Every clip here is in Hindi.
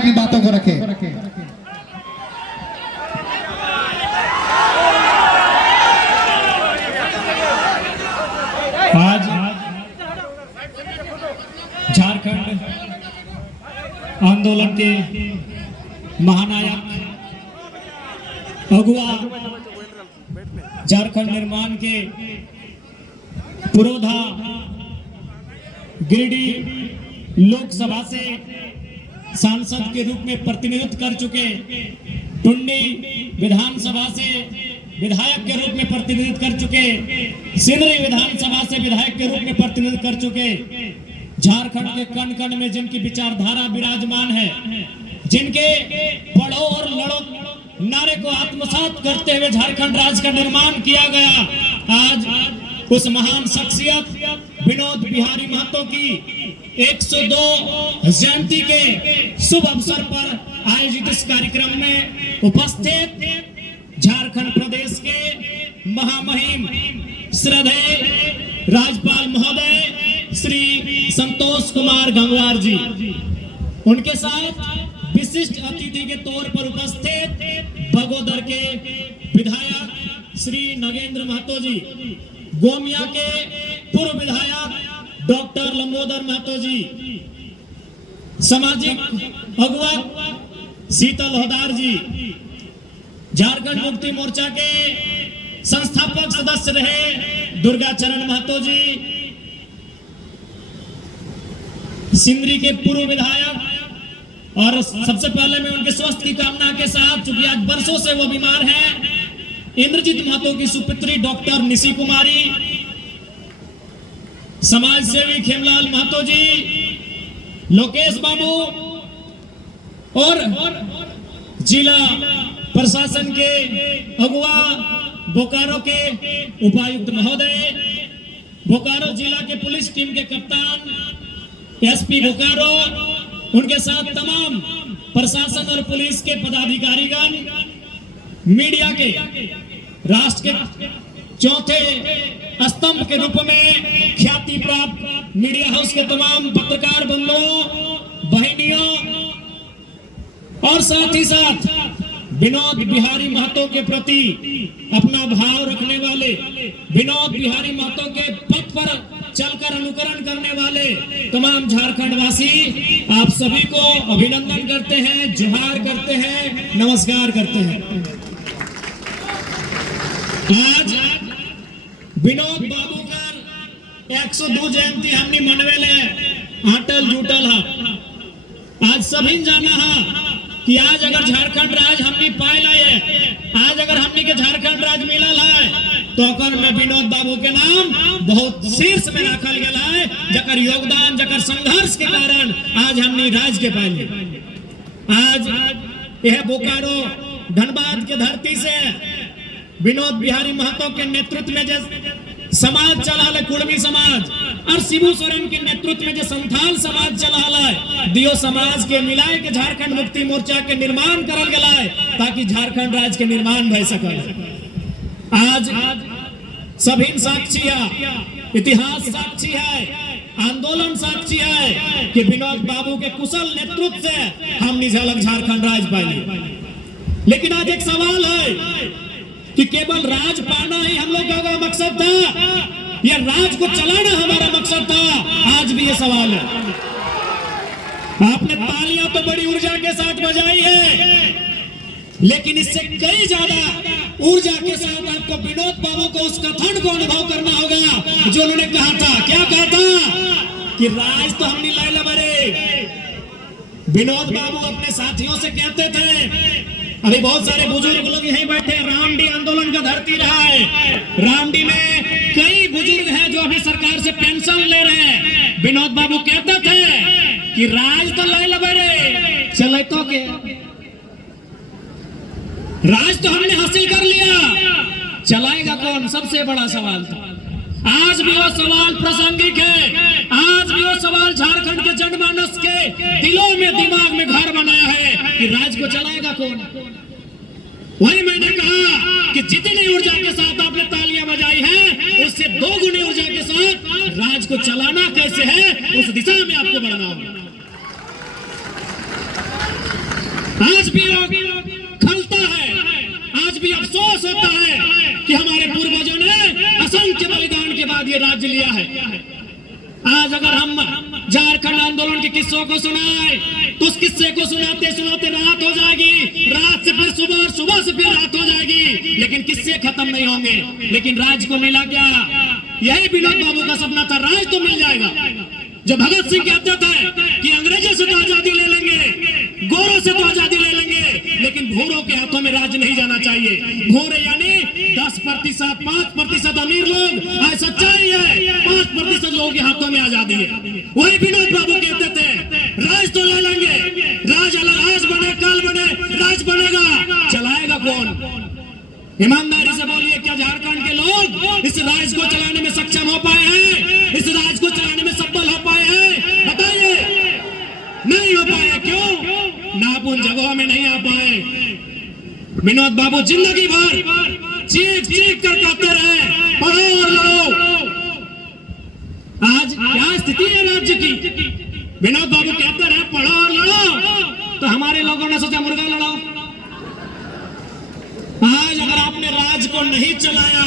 अपनी बातों को रखे। आज झारखंड आंदोलन के महानायक अगुआ, झारखंड निर्माण के पुरोधा, गिरिडीह लोकसभा से सांसद के रूप में प्रतिनिधित्व कर चुके, टुंडी विधानसभा से विधायक के रूप में प्रतिनिधित्व कर चुके, सिंदरी विधानसभा से विधायक के रूप में प्रतिनिधित्व कर चुके, झारखंड के कण कण में जिनकी विचारधारा विराजमान है, जिनके पढ़ो और लड़ो नारे को आत्मसात करते हुए झारखंड राज्य का निर्माण किया गया, आज उस महान शख्सियत विनोद बिहारी महतो की 102 जयंती के शुभ अवसर पर आयोजित इस कार्यक्रम में उपस्थित झारखंड प्रदेश के महामहिम श्रद्धेय राज्यपाल महोदय श्री संतोष कुमार गंगवार जी, उनके साथ विशिष्ट अतिथि के तौर पर उपस्थित बगोदर के विधायक श्री नगेंद्र महतो जी, गोमिया के पूर्व विधायक डॉक्टर लंबोदर महतो जी, सामाजिक अगुवा शीतल होदार जी, झारखंड मुक्ति मोर्चा के संस्थापक सदस्य रहे दुर्गा चरण महतो जी, सिंदरी के पूर्व विधायक, और सबसे पहले मैं उनके स्वास्थ्य की कामना के साथ, चूंकि आज बरसों से वो बीमार हैं, इंद्रजीत महतो की सुपुत्री डॉक्टर निशी कुमारी, समाज सेवी खेमलाल महतो जी, लोकेश बाबू और जिला प्रशासन के अगुआ बोकारो के उपायुक्त महोदय, बोकारो जिला के पुलिस टीम के कप्तान एसपी बोकारो, उनके साथ तमाम प्रशासन और पुलिस के पदाधिकारीगण, मीडिया के राष्ट्र के चौथे स्तंभ के रूप में ख्याति प्राप्त मीडिया हाउस के तमाम पत्रकार बंधुओं, बहनियों और साथ ही साथ विनोद बिहारी महतो के प्रति अपना भाव रखने वाले, विनोद बिहारी महतो के पथ पर चलकर अनुकरण करने वाले तमाम झारखंड वासी, आप सभी को अभिनंदन करते हैं, जोहार करते हैं, नमस्कार करते हैं। आज विनोद बाबू का 102 जयंती हमने मनवेले आटल जुटल है। आज सभी जाना है कि आज अगर झारखंड राज हमने पाए लाए, आज अगर हमने के झारखंड राज मिलल है, तो अकर में विनोद बाबू के नाम बहुत शीर्ष में रखल गया है, जकर योगदान, जकर संघर्ष के कारण आज हमने राज के पाए। आज यह बोकारो धनबाद के धरती से विनोद बिहारी महतो के नेतृत्व में जो समाज चला है, कुड़मी समाज, और शिबू सोरेन के नेतृत्व में जो संथाल समाज चला है, दियो समाज के मिलाए के झारखंड मुक्ति मोर्चा के निर्माण करल गया है, ताकि झारखंड राज्य के निर्माण भय सके। आज सभी साक्षी है, इतिहास साक्षी है, आंदोलन साक्षी है कि विनोद बाबू के कुशल नेतृत्व से हमने झलक झारखंड राज पाई। लेकिन आज एक सवाल है कि केवल राज पाना ही हम लोगों का मकसद था या राज को चलाना हमारा मकसद था? आज भी ये सवाल है। आपने तालियां तो बड़ी ऊर्जा के साथ बजाई है, लेकिन इससे कई ज्यादा ऊर्जा के साथ आपको विनोद बाबू को उस कथन को अनुभव करना होगा जो उन्होंने कहा था। क्या कहा था? कि राज तो हमने लाइला बरे। विनोद बाबू अपने साथियों से कहते थे, अभी बहुत सारे बुजुर्ग लोग यहीं बैठे, रामडी आंदोलन का धरती रहा है, रामडी में कई बुजुर्ग हैं जो अभी सरकार से पेंशन ले रहे हैं। विनोद बाबू कहते थे कि राज तो लाइला बरे, चले तो के राज तो हमने हासिल कर लिया, चलाएगा कौन? सबसे बड़ा सवाल था। आज भी वो सवाल प्रासंगिक है, आज भी वो सवाल झारखंड के जनमानस के दिलों में, दिमाग में घर बनाया है कि राज को चलाएगा कौन। वही मैंने कहा कि जितनी ऊर्जा के साथ आपने तालियां बजाई है, उससे 2 गुनी ऊर्जा के साथ राज को चलाना कैसे है, उस दिशा में आपको बढ़ना होगा। आज भी खलता है, आज भी अफसोस होता है कि हमारे पूर्वजों ने असंख्य बलिदान के बाद ये राज्य लिया है। आज अगर हम झारखंड आंदोलन के किस्सों को सुनाए तो उस किस्से को सुनाते सुनाते रात हो जाएगी, रात से फिर सुबह और सुबह से फिर रात हो जाएगी, लेकिन किस्से खत्म नहीं होंगे। लेकिन राज को मिला क्या? यही विनोद बाबू का सपना था, राज तो मिल जाएगा। जो भगत सिंह कहते थे कि अंग्रेजों से तो आजादी ले लेंगे, गोरों से तो आजादी ले लेंगे, लेकिन भूरों के हाथों में राज नहीं जाना चाहिए। भूरे यानी 10%, 5% अमीर लोग, आज सच्चाई है 5% लोगों के हाथों में आजादी है। वही विनोद बाबू कहते थे राज तो ले लेंगे, राज आज बने कल बने, राज बनेगा, चलाएगा कौन? ईमानदारी से बोलिए, क्या झारखंड के लोग इस राज को चलाने में सक्षम हो पाए हैं? इस राज को चलाने में सफल हो पाए हैं? बताइए, नहीं हो पाए। क्यों? ना उन जगहों में नहीं आ पाए। विनोद बाबू जिंदगी भर चीख चीख कर कहते रहे पढ़ो और लड़ो। आज क्या स्थिति है राज्य की? विनोद बाबू कहते रहे पढ़ो और लड़ो, तो हमारे लोगों ने सोचा मुर्गा लड़ाओ। आज अगर आपने राज को नहीं चलाया,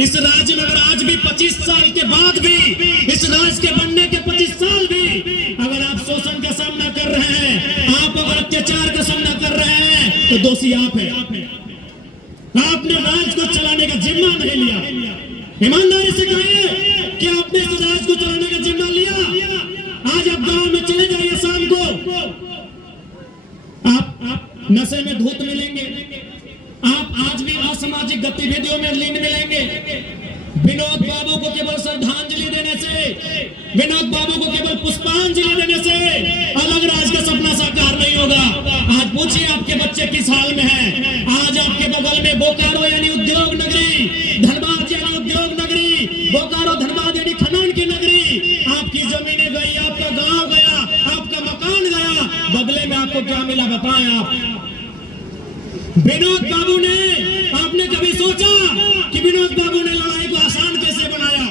इस राज्य में अगर आज भी 25 साल के बाद भी, इस राज्य के बनने के 25 साल भी अगर आप शोषण का सामना कर रहे हैं, आप अगर अत्याचार का सामना कर रहे हैं, तो दोषी आप हैं। आपने राज को चलाने का जिम्मा नहीं लिया। ईमानदारी से कहिए कि आपने इस राज को चलाने का जिम्मा लिया। आज आप गांव में चले जाइए, शाम को आप नशे में धूत मिलेंगे, आप आज भी असामाजिक गतिविधियों में लीन मिलेंगे। विनोद बाबू को केवल श्रद्धांजलि देने से, विनोद बाबू को केवल पुष्पांजलि देने से अलग राज का सपना साकार नहीं होगा। आज पूछिए आपके बच्चे किस हाल में हैं? आज आपके बगल में बोकारो यानी उद्योग नगरी, धनबाद यानी उद्योग नगरी, बोकारो धनबाद यानी खनन की नगरी, आपकी जमीनें गई, आपका गांव गया, आपका मकान गया, बदले में आपको क्या मिला बताएं आप? विनोद बाबू ने, आपने कभी सोचा कि विनोद बाबू ने लड़ाई को आसान कैसे बनाया?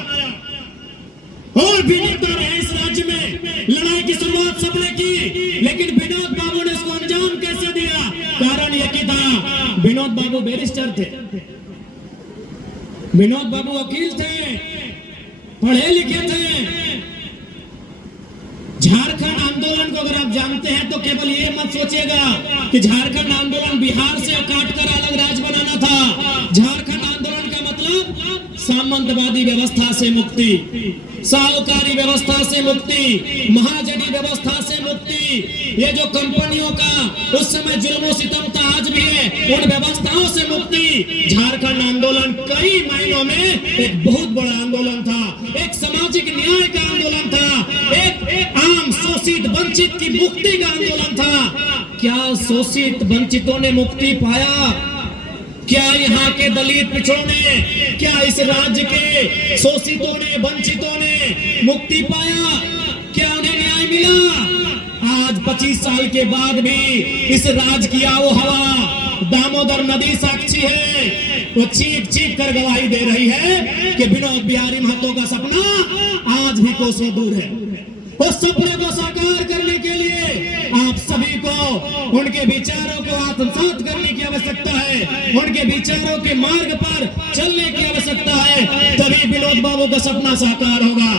और भी नेता रहे इस राज्य में, लड़ाई की शुरुआत सबने की, लेकिन विनोद बाबू ने इसको अंजाम कैसे दिया? कारण यह कि था विनोद बाबू बैरिस्टर थे, विनोद बाबू वकील थे, पढ़े लिखे थे। झारखंड आंदोलन को अगर आप जानते हैं तो केवल ये मत सोचिएगा कि झारखंड आंदोलन बिहार से काटकर अलग राज्य बनाना था। झारखंड आंदोलन का मतलब सामंतवादी व्यवस्था से मुक्ति, साहूकारी व्यवस्था से मुक्ति, महाजनी व्यवस्था से मुक्ति, ये जो कंपनियों का उस समय जुल्म सितम था आज भी है, उन व्यवस्थाओं से मुक्ति। झारखंड आंदोलन कई मायनों में एक बहुत बड़ा आंदोलन था, एक सामाजिक न्याय का आंदोलन था, एक आम शोषित वंचित की मुक्ति का आंदोलन था। क्या शोषित वंचितों ने मुक्ति पाया? क्या यहाँ के दलित पिछड़ों ने, क्या इस राज्य के शोषितों ने, वंचितों ने मुक्ति पाया? क्या उन्हें न्याय मिला? आज 25 साल के बाद भी इस राज्य की आओ हवा, दामोदर नदी साक्षी है, वो चीख चीख कर गवाही दे रही है कि विनोद बिहारी महतो का सपना आज भी कोसों दूर है। उस सपने को साकार करने के लिए आप सभी को उनके विचारों को आत्मसात करने की आवश्यकता है, उनके विचारों के मार्ग पर चलने की आवश्यकता है, तभी विनोद बाबू का सपना साकार होगा।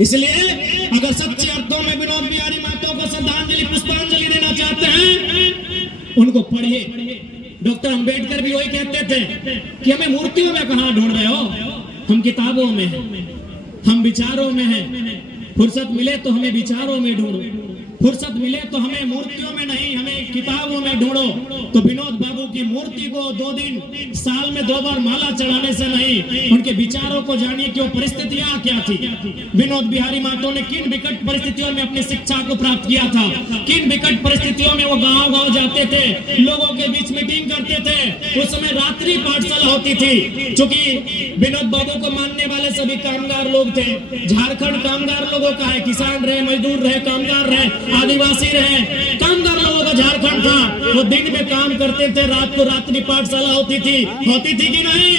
इसलिए अगर सच्चे अर्थों में विनोद बिहारी महतो को श्रद्धांजलि पुष्पांजलि देना चाहते हैं, उनको पढ़िए। डॉक्टर अंबेडकर भी वही कहते थे कि हमें मूर्तियों में कहां ढूंढ रहे हो, हम किताबों में हैं, हम विचारों में हैं। फुर्सत मिले तो हमें विचारों में ढूंढो, फुर्सत मिले तो हमें मूर्तियों में नहीं, हमें किताबों में ढूंढो। तो विनोद बाबू की मूर्ति को 2 दिन साल में 2 बार माला चढ़ाने से नहीं, उनके विचारों को जानिए कि वो परिस्थितियां क्या थी। विनोद बिहारी महतो ने किन विकट परिस्थितियों में अपनी शिक्षा को प्राप्त किया था, किन विकट परिस्थितियों में वो गांव गांव जाते थे, लोगों के बीच मीटिंग करते थे। उस समय रात्रि पाठशाला होती थी, क्योंकि विनोद बाबू को मानने वाले सभी कामगार लोग थे। झारखंड कामगार लोगों का है, किसान रहे, मजदूर रहे, कामगार रहे, आदिवासी रहे, कामगार लोगों का झारखंड था। वो दिन में काम करते थे, रात को रात्रि पाठशाला होती थी कि नहीं?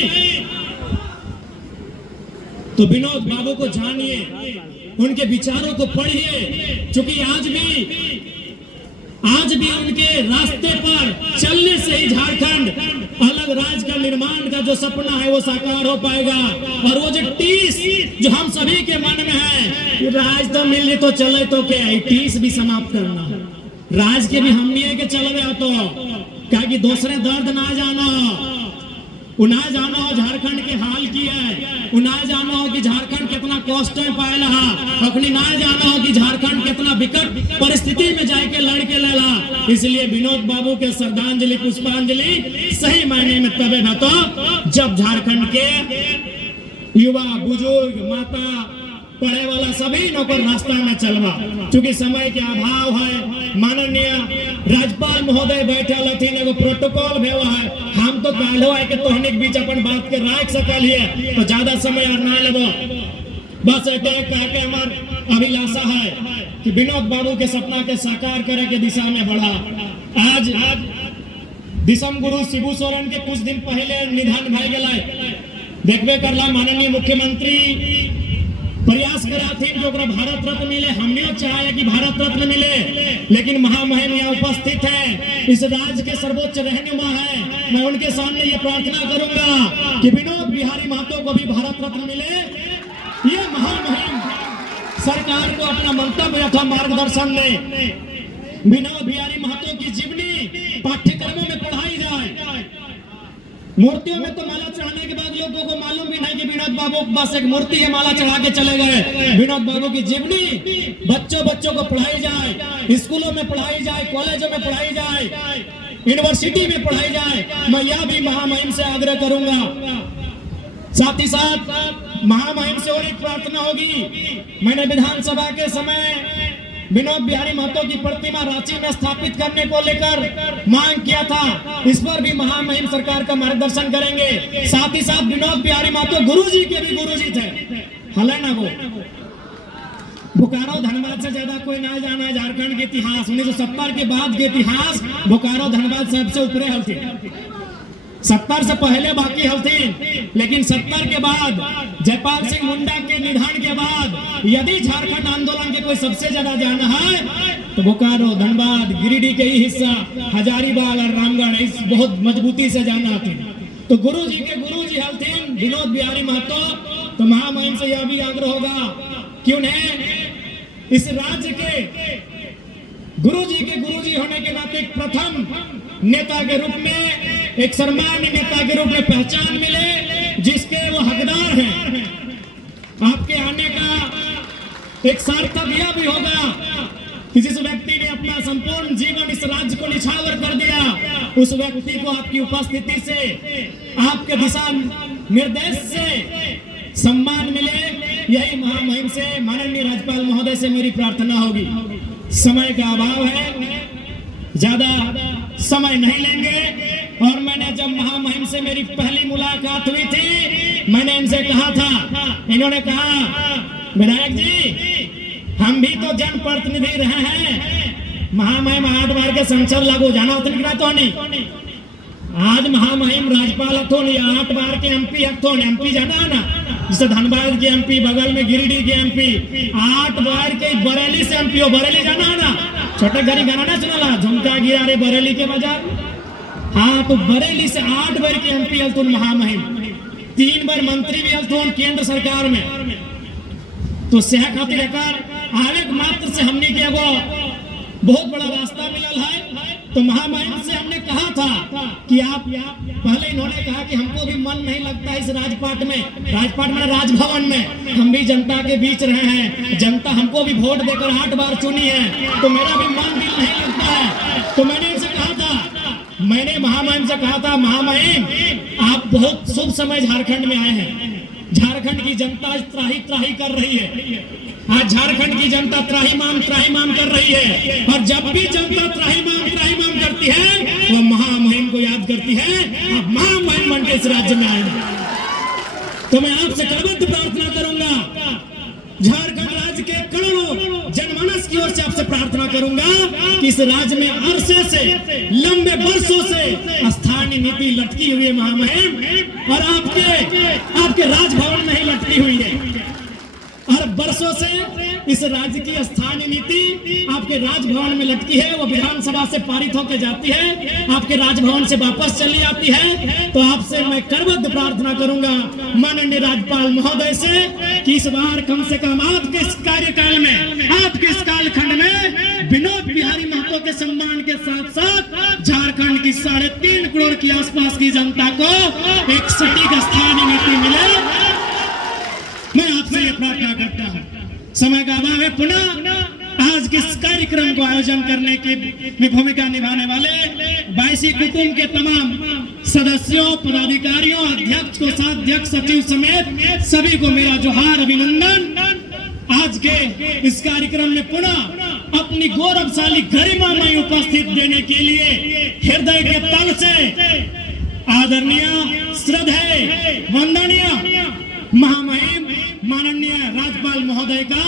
तो विनोद बाबू को जानिए, उनके विचारों को पढ़िए, क्योंकि आज भी आज भी उनके रास्ते पर चलने से ही झारखंड अलग राज्य का निर्माण का जो सपना है वो साकार हो पाएगा। और वो जो टीस जो हम सभी के मन में है कि राज तो मिले तो चले तो क्या है, टीस भी समाप्त करना है। राज के भी हमनी के चलवे तो क्या कि दूसरे दर्द ना जानो, उना जानो झारखंड के हाल की है, उना जानो कि झारखंड कितना कष्ट में पाए रहा, अखनी ना जानो कि झारखंड कितना विकट परिस्थिति में जाके लड़के लेला। इसलिए विनोद बाबू के श्रद्धांजलि पुष्पांजलि सही मायने में तबे न तो जब झारखंड के युवा बुजुर्ग माता पढ़े वाला सभी नौकर रास्ता में चलवा। चूंकि समय के अभाव है, माननीय राज्यपाल महोदय बैठे लथिन, एगो प्रोटोकॉल भेवा है, हम तो कालो है कि तोहनिक बीच अपन बात के राख सकल है, तो ज्यादा समय और ना लेबो। बस एटे कह के हमार अभिलाषा है कि विनोद बाबू के सपना के साकार करे के दिशा में बढ़ा। आज दिसम गुरु शिबू सोरेन के कुछ दिन पहले निधन भय गए, देखबे करला माननीय मुख्यमंत्री प्रयास करा थी जो भारत रत्न मिले, हमने चाहे कि भारत रत्न मिले, लेकिन महामहिम यहाँ उपस्थित है, इस राज्य के सर्वोच्च रहनुमा है। मैं उनके सामने ये प्रार्थना करूंगा कि विनोद बिहारी महतो को भी भारत रत्न मिले। ये महामहिम सरकार को अपना मंतव्य अथवा मार्गदर्शन दे। विनोद बिहारी महतो की जीवनी पाठ्यक्रमों में पढ़ाई जाए। मूर्तियों में तो माला चढ़ाने के बाद लोगों को मालूम भी नहीं कि विनोद बाबू बस एक मूर्ति है, माला चढ़ा के चले गए। विनोद बाबू की जीवनी बच्चों को पढ़ाई जाए, स्कूलों में पढ़ाई जाए, कॉलेजों में पढ़ाई जाए, यूनिवर्सिटी में पढ़ाई जाए। मैं यह भी महामहिम से आग्रह करूंगा। साथ ही साथ महामहिम से और एक प्रार्थना होगी। मैंने विधानसभा के समय विनोद बिहारी महतो की प्रतिमा रांची में स्थापित करने को लेकर मांग किया था, इस पर भी महामहिम सरकार का मार्गदर्शन करेंगे। साथ ही साथ विनोद बिहारी महतो गुरुजी के भी गुरुजी थे, हले ना वो बोकारो धनबाद से ज्यादा कोई ना जाना है झारखंड के इतिहास। 1970 के बाद के इतिहास बोकारो धनबाद सबसे ऊपरे हलती, 70 से पहले बाकी हलथीन, लेकिन 70 के बाद जयपाल सिंह मुंडा के निधन के बाद यदि झारखंड आंदोलन के कोई सबसे ज्यादा जाना है तो बोकारो धनबाद गिरिडीह के ही हिस्सा हजारीबाग और रामगढ़ इस बहुत मजबूती से जाना थे। तो गुरुजी के गुरुजी हलथीन विनोद बिहारी महतो। तो महामहिम से यह भी आग्रह होगा कि उन्हें इस राज्य के गुरुजी होने के नाते प्रथम नेता के रूप में, एक सम्मानीय नेता के रूप में पहचान मिले, जिसके वो हकदार हैं। आपके आने का एक सार्थक यह भी होगा कि जिस व्यक्ति ने अपना संपूर्ण जीवन इस राज्य को निछावर कर दिया, उस व्यक्ति को आपकी उपस्थिति से, आपके दिशा निर्देश से सम्मान मिले। यही महामहिम से, माननीय राज्यपाल महोदय से मेरी प्रार्थना होगी। समय का अभाव है, ज्यादा समय नहीं लेंगे। और मैंने जब महामहिम से मेरी पहली मुलाकात हुई थी, मैंने इनसे कहा था, इन्होंने कहा विधायक जी हम भी तो जनप्रतिनिधि रहे हैं, महामहिम 8 बार के संसद लागू जाना उतना तो नहीं, आज महामहिम राज्यपाल हथों 8 बार के एमपी हथों, एमपी जाना ना, जैसे धनबाद के एमपी, बगल में गिरिडीह के एमपी, 8 बार के बरेली से एमपी हो, बरेली जाना है ना, छोटे घरी गाना ना सुनाला, झुमका गिरा रे बरेली के बाजार। हाँ, तो बरेली से 8 बार के एमपी हलतुन महामहिम, 3 बार मंत्री भी हलतुन केंद्र सरकार में। तो सेह खातिर आवेग मात्र से हमने के वो बहुत बड़ा रास्ता मिलल है। तो महामहिम से हमने कहा था कि आप पहले इन्होंने कहा कि हमको भी मन नहीं लगता इस राजपाट में राजभवन में, हम भी जनता के बीच रहे हैं, जनता हमको भी वोट देकर 8 बार चुनी है, तो मेरा भी मन दिल नहीं लगता है। तो मैंने इनसे कहा था, मैंने महामहिम से कहा था, महामहिम आप बहुत शुभ समय झारखंड में आए हैं, झारखंड की जनता त्राही त्राही कर रही है। आज झारखंड की जनता त्राहीमाम कर रही है, और जब भी जनता त्राहीमाम करती है वो महामहिम को याद करती है। अब महामहिम बन के इस राज्य में आए, तो मैं आपसे करबद्ध प्रार्थना करूंगा, झारखंड राज्य के करोड़ों जनमानस की ओर से आपसे प्रार्थना करूंगा कि इस राज्य में अरसे से, लंबे वर्षों से स्थानीय नीति लटकी हुई है महामहिम, और आपके राजभवन में ही लटकी हुई है। और बरसों से इस राज्य की स्थानीय नीति आपके राजभवन में लटकी है, वो विधानसभा से पारित होकर जाती है, आपके राजभवन से वापस चली आती है। तो आपसे मैं करबद्ध प्रार्थना करूंगा माननीय राज्यपाल महोदय से कि इस बार कम से कम आपके इस कार्यकाल में, आपके इस कालखंड में विनोद बिहारी महतो के सम्मान के साथ साथ झारखंड की 3.5 करोड़ की आसपास की जनता को एक सटीक स्थानीय नीति मिले। मैं आपसे ये प्रार्थना करता हूँ। समय का अभाव है, पुनः आज के इस कार्यक्रम को आयोजन करने की भूमिका निभाने वाले बायसी कुटुंब के तमाम सदस्यों, पदाधिकारियों, अध्यक्ष, कोषाध्यक्ष, सचिव समेत सभी को मेरा जोहार, अभिनंदन। आज के इस कार्यक्रम में पुनः अपनी गौरवशाली गरिमामय उपस्थिति देने के लिए हृदय के तल से आदरणीय, श्रद्धेय, वंदनीय, महामहिम माननीय राज्यपाल महोदय का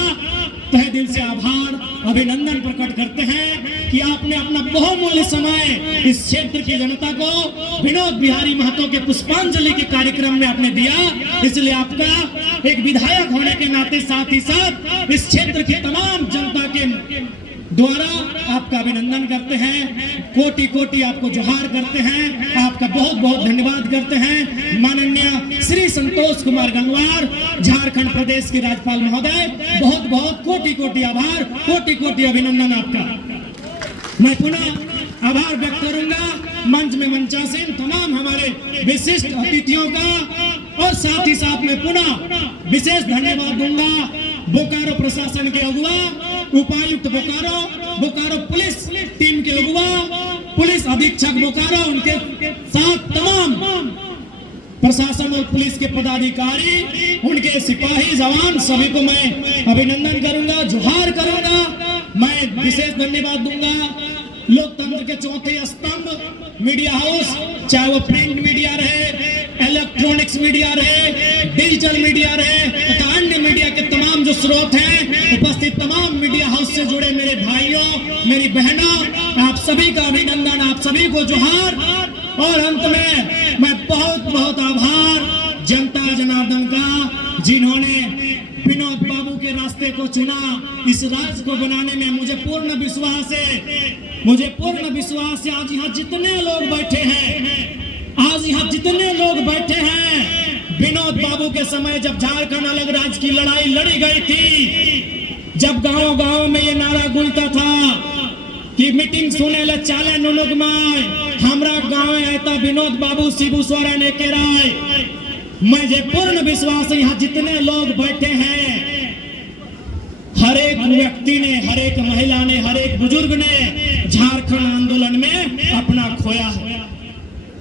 तहे दिल से आभार, अभिनंदन प्रकट करते हैं कि आपने अपना बहुमूल्य समय इस क्षेत्र की जनता को विनोद बिहारी महतो के पुष्पांजलि के कार्यक्रम में आपने दिया। इसलिए आपका एक विधायक होने के नाते साथ ही साथ इस क्षेत्र की तमाम जनता के द्वारा आपका अभिनंदन करते हैं, कोटि कोटि आपको जोहार करते हैं, आपका बहुत बहुत धन्यवाद करते हैं। माननीय श्री संतोष कुमार गंगवार, झारखंड प्रदेश के राज्यपाल महोदय, बहुत बहुत कोटि कोटि आभार, कोटि कोटि अभिनंदन आपका। मैं पुनः आभार व्यक्त करूंगा मंच में मंचासीन तमाम हमारे विशिष्ट अतिथियों का, और साथ ही साथ में पुनः विशेष धन्यवाद दूंगा बोकारो प्रशासन के अगुआ, उपायुक्त बोकारो पुलिस टीम के अगुआ, पुलिस अधीक्षक बोकारो, उनके साथ तमाम प्रशासन और पुलिस के पदाधिकारी, उनके सिपाही जवान, सभी को मैं अभिनंदन करूंगा, जोहार करूंगा। मैं विशेष धन्यवाद दूंगा लोकतंत्र के चौथे स्तंभ मीडिया हाउस, चाहे वो प्रिंट मीडिया रहे, इलेक्ट्रॉनिक्स मीडिया रहे, डिजिटल मीडिया रहे तथा अन्य मीडिया के तमाम जो स्रोत हैं, उपस्थित तमाम मीडिया हाउस से जुड़े मेरे भाइयों, मेरी बहनों, आप सभी का अभिनंदन, आप सभी को जोहार। और अंत में मैं बहुत बहुत आभार जनता जनार्दन का, जिन्होंने विनोद बाबू के रास्ते को चुना। इस राज्य को बनाने में मुझे पूर्ण विश्वास है, मुझे पूर्ण विश्वास है। आज यहाँ जितने लोग बैठे हैं, आज यहाँ जितने लोग बैठे हैं, विनोद बाबू के समय जब झारखंड अलग राज्य की लड़ाई लड़ी गई थी, जब गांव गांव में ये नारा गूंजता था कि मीटिंग सुने ले चाले नुनुक माय, हमरा गांव ऐता विनोद बाबू शिबू सोरेन के राय। मुझे पूर्ण विश्वास है यहाँ जितने लोग बैठे हैं, हर एक व्यक्ति ने, हर एक महिला ने, हर एक बुजुर्ग ने झारखंड आंदोलन में अपना खोया है।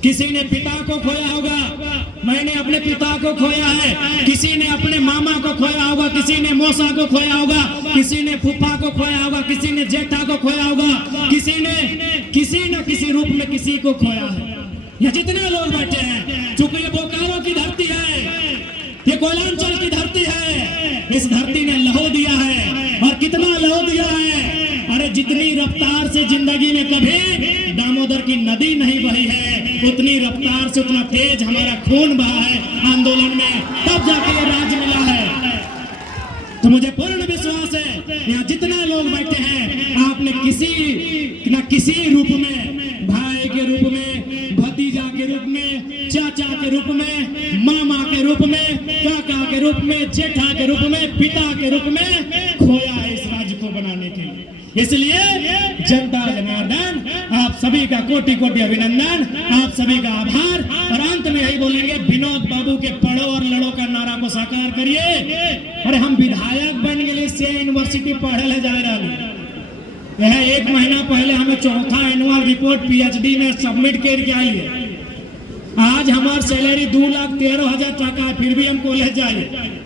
किसी ने पिता को खोया होगा, मैंने अपने पिता को खोया है, किसी ने अपने मामा को खोया होगा, किसी ने मौसा को खोया होगा, किसी ने फूफा को खोया होगा, किसी ने जेठा को खोया होगा, किसी ने किसी न किसी रूप में किसी को खोया है। ये जितने लोग बैठे हैं, चूंकि ये बोकारो की धरती है, ये कोयलांचल की धरती है, इस धरती ने लहू दिया है। और कितना लहू दिया है, अरे जितनी रफ्तार से जिंदगी में कभी दामोदर की नदी नहीं बही है, उतनी रफ्तार से उतना तेज हमारा खून बहा है आंदोलन में, तब जाके ये राज्य मिला है। तो मुझे पूर्ण विश्वास है यहाँ जितना लोग बैठे हैं, आपने किसी न किसी रूप में, भाई के रूप में, भतीजा के रूप में, चाचा के रूप में, मामा के रूप में, काका के रूप में, जेठा के रूप में, पिता के रूप में खोया है इस राज्य को बनाने के लिए। इसलिए जनता जनार्दन, आप सभी का कोटि कोटि अभिनंदन, आप सभी का आभार। और अंत में यही बोलेंगे, विनोद बाबू के पढ़ो और लड़ो का नारा को साकार करिए। अरे हम विधायक बन गए से यूनिवर्सिटी पढ़े जा रहा, यह 1 महीना पहले हमें चौथा एनुअल रिपोर्ट पीएचडी में सबमिट करके आई है। आज हमारी सैलरी 2,13,000 टका है, फिर भी हम कॉलेज जाए।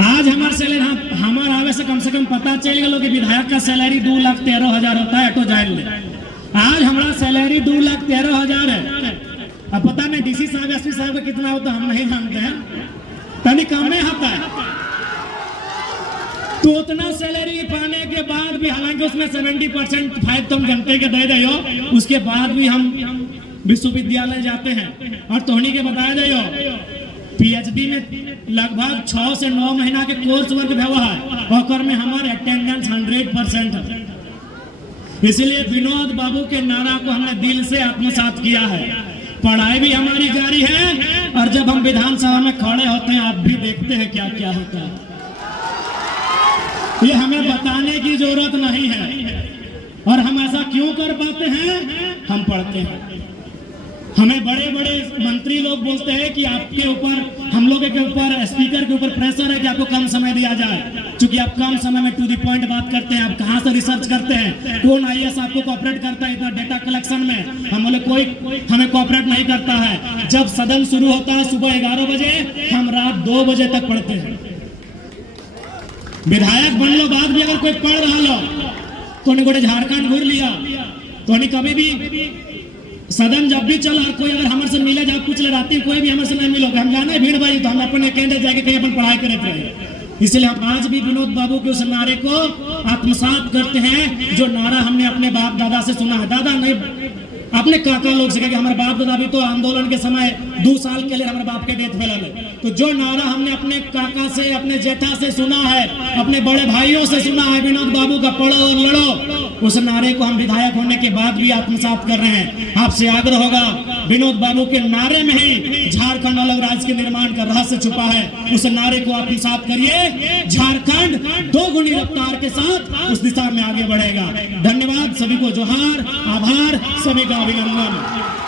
आज हमारा सैलरी, हमारा आवे से कम पता चल गया कि विधायक का सैलरी 2,13,000 होता है। ऑटो जाए आज हमारा सैलरी 2,13,000 है। अब पता नहीं डीसी साहब, एसपी साहब का कितना होता हम नहीं जानते हैं, तनी कम नहीं होता है। तो उतना सैलरी पाने के बाद भी, हालांकि उसमें 70% फायदा तुम जनते के दे रहे हो, उसके बाद भी हम विश्वविद्यालय जाते हैं और तोहनी के बताया जाए पीएचडी में लगभग 6 से 9 महीना के कोर्स वर्क हुआ है, ओकर में हमारे अटेंडेंस 100% है। इसलिए विनोद बाबू के नारा को हमने दिल से आत्मसात किया है। पढ़ाई भी हमारी जारी है और जब हम विधानसभा में खड़े होते हैं आप भी देखते हैं क्या क्या होता है। ये हमें बताने की जरूरत नहीं है। और हम ऐसा क्यों कर पाते हैं? हम पढ़ते हैं। हमें बड़े बड़े मंत्री लोग बोलते हैं कि आपके ऊपर, हम लोगों के ऊपर, स्पीकर के ऊपर प्रेशर है कि आपको कम समय दिया जाए, क्योंकि आप कम समय में टू द पॉइंट बात करते हैं। आप कहां से रिसर्च करते हैं? कौन आईएएस आपको कोऑपरेट करता है इतना डेटा कलेक्शन में? हम बोले कोई हमें कोऑपरेट नहीं करता है। जब सदन शुरू होता है सुबह 11 बजे, हम रात 2 बजे तक पढ़ते हैं। विधायक बनने बाद भी अगर कोई पढ़ रहा लो तो गोटे झारखंड घूर लिया तो कभी भी सदन जब भी चला, कोई अगर हमारे से मिले जाए पूछ ले, राती कोई भी हमारे से नहीं मिलोगे, हम जाना है भीड़ भाई, तो हम अपने केंद्र जाके कहीं अपन पढ़ाई करते रहे। इसलिए हम आज भी विनोद बाबू के उस नारे को आत्मसात करते हैं जो नारा हमने अपने बाप दादा से सुना है। दादा नहीं, अपने काका लोग से, कि हमारे बाप दादा भी तो आंदोलन के समय 2 साल के लिए हमारे बाप के डेथ फैलल है। तो जो नारा हमने अपने काका से, अपने जेठा से सुना है, अपने बड़े भाइयों से सुना है, विनोद बाबू का पढ़ो और लड़ो, उस नारे को हम विधायक होने के बाद भी आत्मसात कर रहे हैं। आपसे आग्रह होगा, विनोद बाबू के नारे में ही झारखंड अलग राज्य के निर्माण का रहस्य छुपा है। उस नारे को आत्मसात करिए, झारखंड 2 गुनी रफ्तार के साथ उस दिशा में आगे बढ़ेगा। धन्यवाद, सभी को जोहार, आभार, सभी का अभिनंदन।